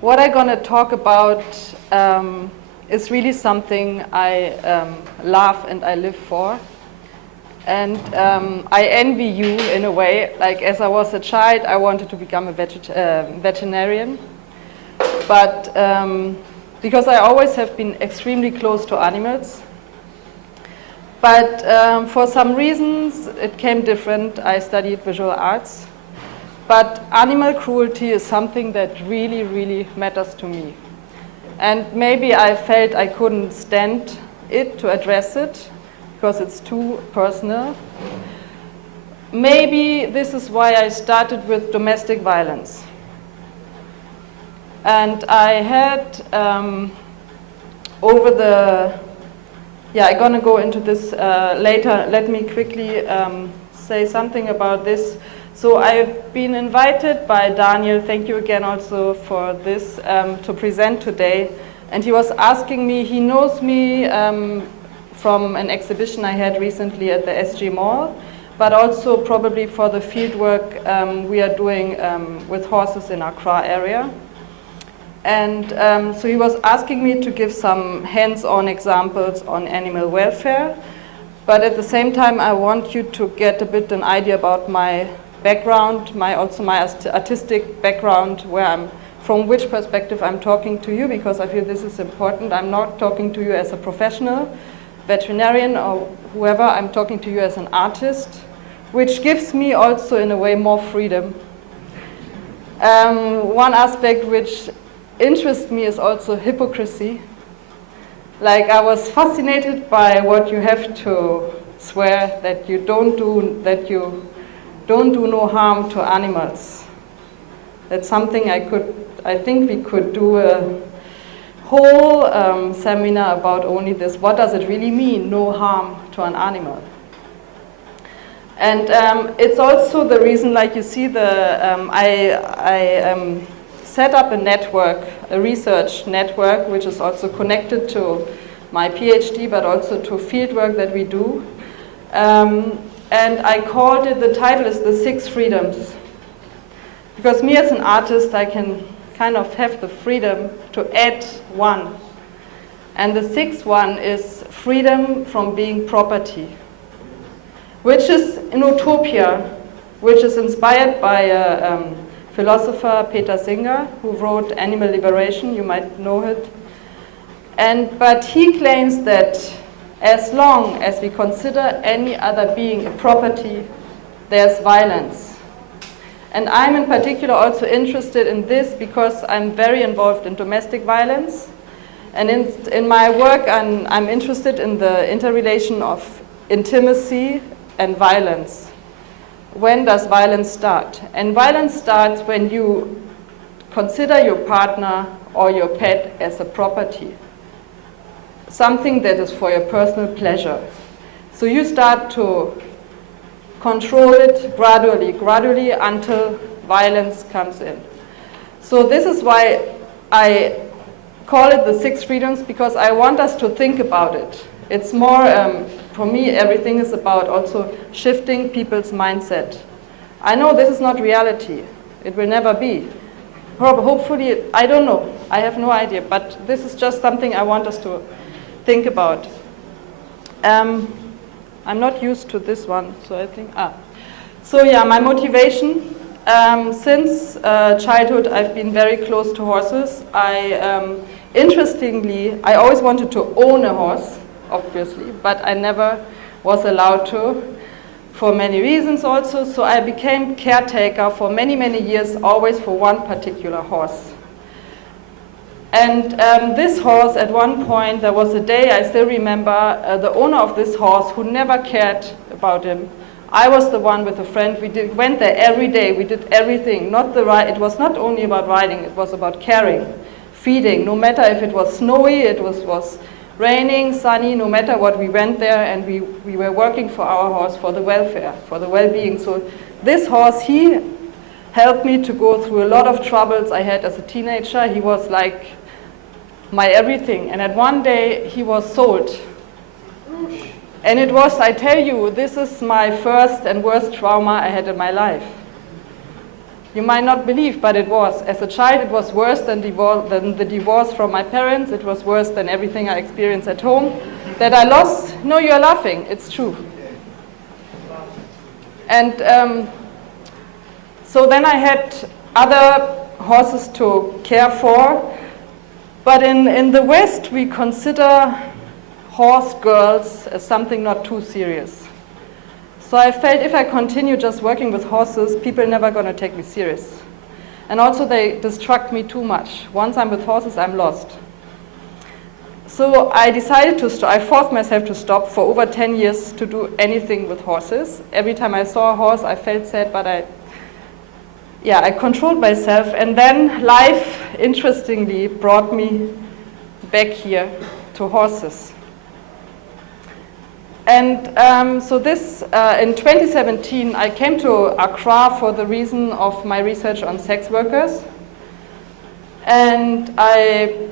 What I'm going to talk about is really something I love and I live for. And I envy you in a way. Like, as I was a child, I wanted to become a veterinarian. But because I always have been extremely close to animals. But for some reasons, it came different. I studied visual arts. But animal cruelty is something that really, really matters to me. And maybe I felt I couldn't stand it to address it because it's too personal. Maybe this is why I started with domestic violence. And I had I'm going to go into this later. Let me quickly say something about this. So I've been invited by Daniel, thank you again also for this, to present today. And he was asking me, he knows me from an exhibition I had recently at the SG Mall, but also probably for the field work we are doing with horses in Accra area. And so he was asking me to give some hands-on examples on animal welfare. But at the same time, I want you to get a bit an idea about my background, my artistic background, from which perspective I'm talking to you, because I feel this is important. I'm not talking to you as a professional veterinarian or whoever. I'm talking to you as an artist, which gives me also, in a way, more freedom. One aspect which interests me is also hypocrisy. Like, I was fascinated by what you have to swear that you don't do no harm to animals. That's something I think we could do a whole seminar about only this. What does it really mean, no harm to an animal? And it's also the reason, like you see, I set up a network, a research network, which is also connected to my PhD, but also to field work that we do. And I called it, the title is The 6 Freedoms. Because me as an artist, I can kind of have the freedom to add one. And the 6th one is freedom from being property, which is an utopia, which is inspired by a philosopher, Peter Singer, who wrote Animal Liberation, you might know it. But he claims that as long as we consider any other being a property, there's violence. And I'm in particular also interested in this because I'm very involved in domestic violence. And in my work, I'm interested in the interrelation of intimacy and violence. When does violence start? And violence starts when you consider your partner or your pet as a property, something that is for your personal pleasure. So you start to control it gradually until violence comes in. So this is why I call it the 6 freedoms, because I want us to think about it. It's more, for me, everything is about also shifting people's mindset. I know this is not reality. It will never be. Hopefully, I don't know. I have no idea, but this is just something I want us to think about. I'm not used to this one, so I think, So yeah, my motivation. Since childhood, I've been very close to horses. Interestingly, I always wanted to own a horse, obviously, but I never was allowed to, for many reasons also. So I became caretaker for many, many years, always for one particular horse. And this horse, at one point, there was a day, I still remember, the owner of this horse, who never cared about him. I was the one with a friend. Went there every day. We did everything. It was not only about riding, it was about caring, feeding. No matter if it was snowy, it was raining, sunny, no matter what, we went there and we were working for our horse, for the welfare, for the well-being. So this horse, he helped me to go through a lot of troubles I had as a teenager. He was like my everything. And at one day, he was sold. And it was, I tell you, this is my first and worst trauma I had in my life. You might not believe, but it was. As a child, it was worse than the divorce from my parents. It was worse than everything I experienced at home. That I lost, no, you're laughing, it's true. And so then I had other horses to care for. But in the West, we consider horse girls as something not too serious. So I felt if I continue just working with horses, people are never going to take me serious. And also they distract me too much. Once I'm with horses, I'm lost. So I decided to stop. I forced myself to stop for over 10 years to do anything with horses. Every time I saw a horse, I felt sad, but I controlled myself. And then life, interestingly, brought me back here to horses. And so this, in 2017, I came to Accra for the reason of my research on sex workers. And I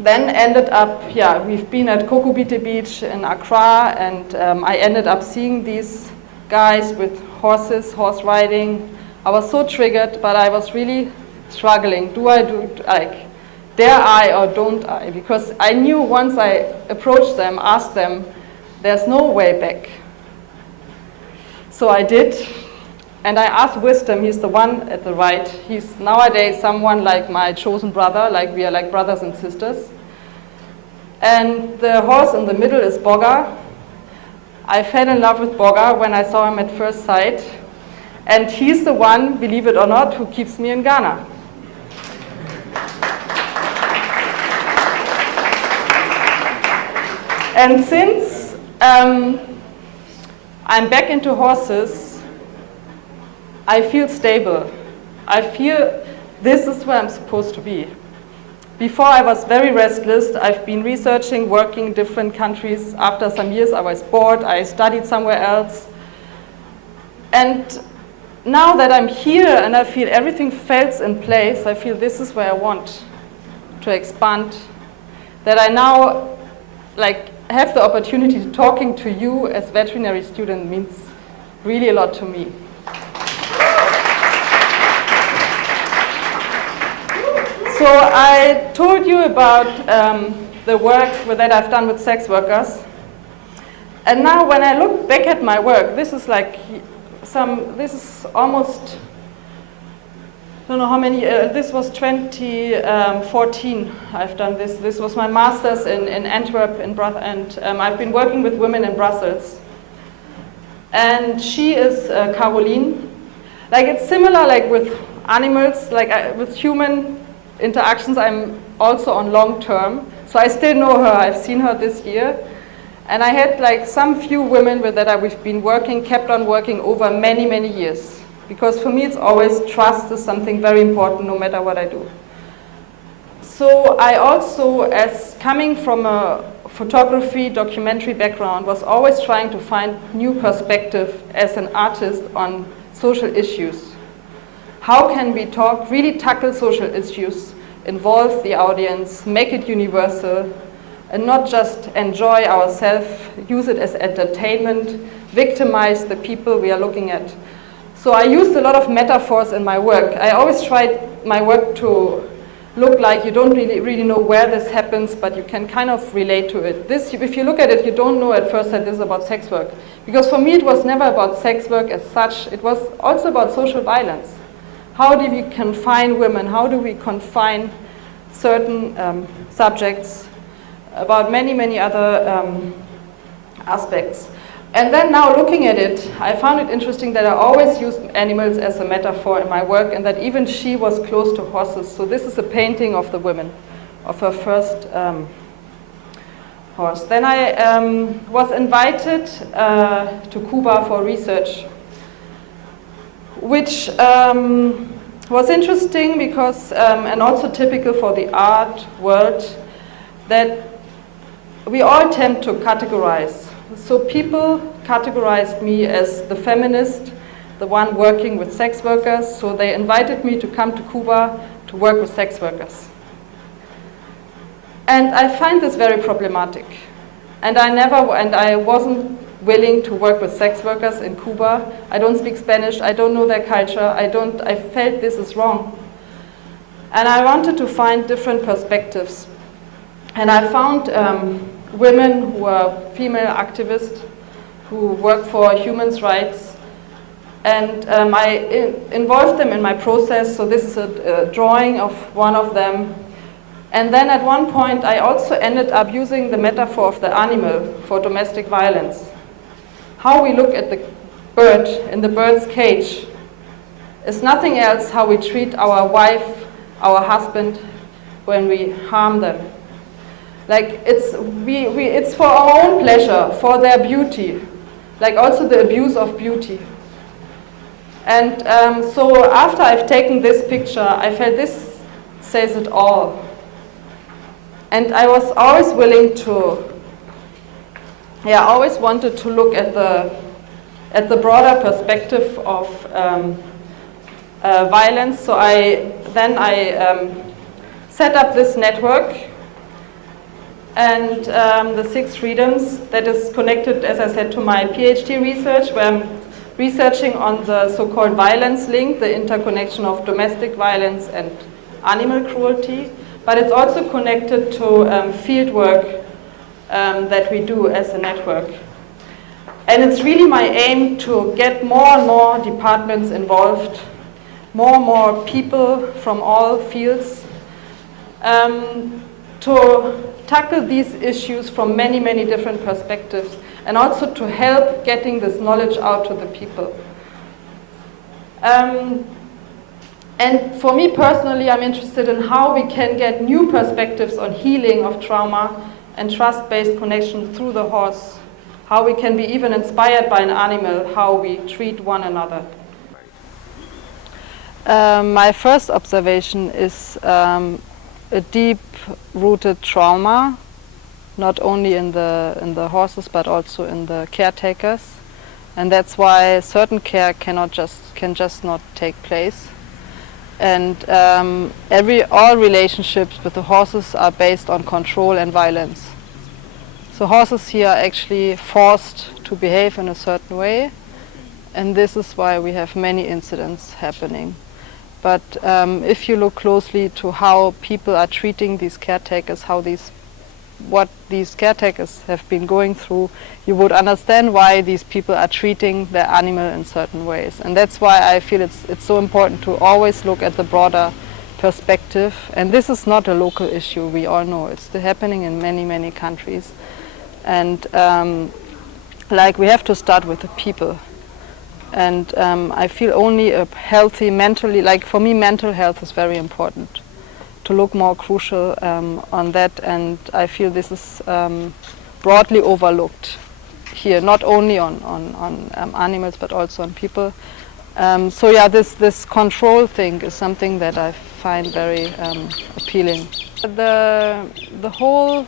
then ended up, we've been at Kokobite Beach in Accra, and I ended up seeing these guys with horses, horse riding. I was so triggered, but I was really struggling. Dare I or don't I? Because I knew once I approached them, asked them, there's no way back. So I did, and I asked Wisdom, he's the one at the right. He's nowadays someone like my chosen brother, like we are like brothers and sisters. And the horse in the middle is Boga. I fell in love with Boga when I saw him at first sight. And he's the one, believe it or not, who keeps me in Ghana. And since I'm back into horses, I feel stable. I feel this is where I'm supposed to be. Before I was very restless. I've been researching, working in different countries. After some years I was bored. I studied somewhere else. And now that I'm here and I feel everything falls in place, I feel this is where I want to expand. That I now have the opportunity to talking to you as veterinary student means really a lot to me. So I told you about the work that I've done with sex workers. And now when I look back at my work, this is almost, I don't know how many, this was 2014 I've done this. This was my master's in Antwerp, and I've been working with women in Brussels. And she is Caroline. It's similar with animals, with human interactions, I'm also on long term. So I still know her, I've seen her this year. And I had some few women with that we've been working, kept on working over many, many years. Because for me it's always trust is something very important no matter what I do. So I also, as coming from a photography, documentary background, was always trying to find new perspective as an artist on social issues. How can we really tackle social issues, involve the audience, make it universal, and not just enjoy ourselves, use it as entertainment, victimize the people we are looking at. So I used a lot of metaphors in my work. I always tried my work to look like you don't really know where this happens, but you can kind of relate to it. If you look at it, you don't know at first that this is about sex work. Because for me, it was never about sex work as such. It was also about social violence. How do we confine women? How do we confine certain subjects? About many, many other aspects. And then now looking at it, I found it interesting that I always used animals as a metaphor in my work, and that even she was close to horses. So this is a painting of the women, of her first horse. Then I was invited to Cuba for research, which was interesting because, and also typical for the art world, that we all tend to categorize. So people categorized me as the feminist, the one working with sex workers, so they invited me to come to Cuba to work with sex workers. And I find this very problematic. And I wasn't willing to work with sex workers in Cuba. I don't speak Spanish, I don't know their culture, I felt this is wrong. And I wanted to find different perspectives. And I found women who are female activists, who work for human rights, and I involved them in my process. So this is a drawing of one of them. And then at one point I also ended up using the metaphor of the animal for domestic violence. How we look at the bird in the bird's cage is nothing else how we treat our wife, our husband, when we harm them. Like it's for our own pleasure, for their beauty, like also the abuse of beauty. And so after I've taken this picture, I felt this says it all. And I was always willing to, always wanted to look at the broader perspective of violence. So I set up this network, and the 6 freedoms that is connected, as I said, to my PhD research, where I'm researching on the so-called violence link, the interconnection of domestic violence and animal cruelty. But it's also connected to field work that we do as a network. And it's really my aim to get more and more departments involved, more and more people from all fields, to tackle these issues from many, many different perspectives, and also to help getting this knowledge out to the people. And for me personally, I'm interested in how we can get new perspectives on healing of trauma and trust-based connection through the horse, how we can be even inspired by an animal, how we treat one another. My first observation is a deep-rooted trauma, not only in the horses but also in the caretakers, and that's why certain care can just not take place. And all relationships with the horses are based on control and violence. So horses here are actually forced to behave in a certain way, and this is why we have many incidents happening. But if you look closely to how people are treating these caretakers, what these caretakers have been going through, you would understand why these people are treating their animal in certain ways. And that's why I feel it's so important to always look at the broader perspective. And this is not a local issue, we all know. It's still happening in many, many countries. And we have to start with the people. And I feel only a healthy mentally, for me mental health is very important, to look more crucial on that, and I feel this is broadly overlooked here, not only on animals but also on people. This control thing is something that I find very appealing. The whole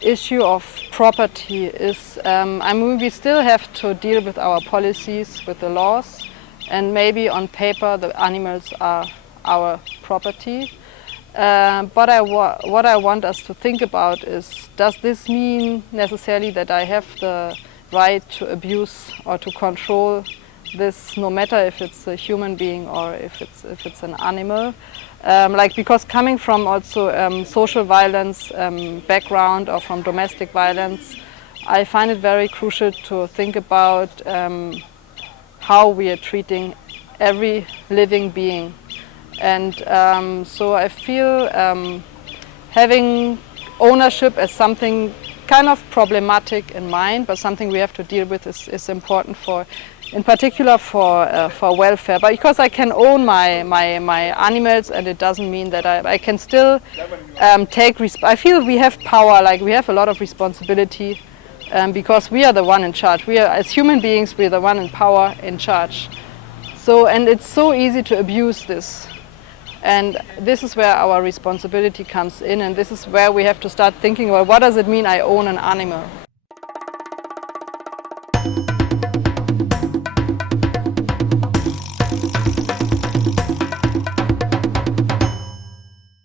issue of property is, we still have to deal with our policies, with the laws, and maybe on paper the animals are our property. But what I want us to think about is, does this mean necessarily that I have the right to abuse or to control this, no matter if it's a human being or if it's an animal? Because coming from also social violence background or from domestic violence, I find it very crucial to think about how we are treating every living being. And so I feel having ownership as something kind of problematic in mind, but something we have to deal with is important in particular for welfare. But because I can own my animals, and it doesn't mean that I can still I feel we have power, we have a lot of responsibility, because we are the one in charge. As human beings, we are the one in power, in charge. So, and it's so easy to abuse this. And this is where our responsibility comes in, and this is where we have to start thinking about what does it mean I own an animal.